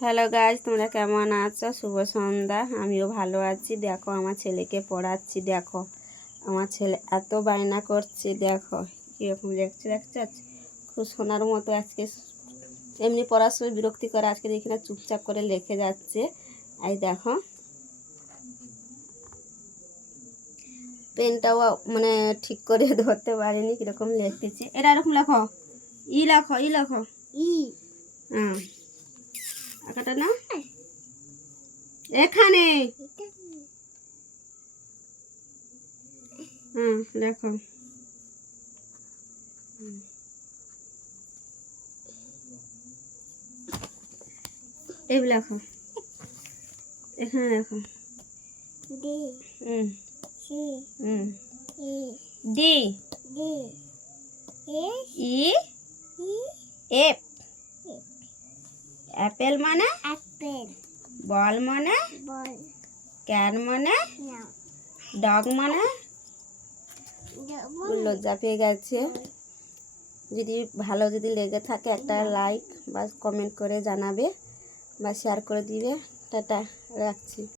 Hello guys তোমরা কেমন আছো? শুভ সন্ধ্যা। আমিও ভালো আছি। দেখো আমার ছেলেকে পড়াচ্ছি দেখো। আমার ছেলে এত বায়না করছে দেখো। কীরকম লেখছে দেখছ? খুব সোনার মতো আজকে এমনি পড়ার সময় বিরক্তি করে আজকে দেখি না চুপচাপ করে লেখে যাচ্ছে। এই দেখো। পেনটাও মানে ঠিক করে ধরতে পারিনি কীরকম লিখতেছি। এটা এরকম লেখো। ই লেখো ই লেখো। ই। হ্যাঁ আঁকাটা না এখানে। হুম দেখো। এই লেখো এখানে দেখো ডি। ই। এফ। অ্যাপেল মানে? অ্যাপেল। বল মানে? বল। ক্যান মানে? নাও ডগ মানে? যেমন লজ্জা পেয়ে গেছে। যদি ভালো যদি লেগে থাকে একটা লাইক বা কমেন্ট করে জানাবে বা শেয়ার করে দিবে। টাটা রাখছি।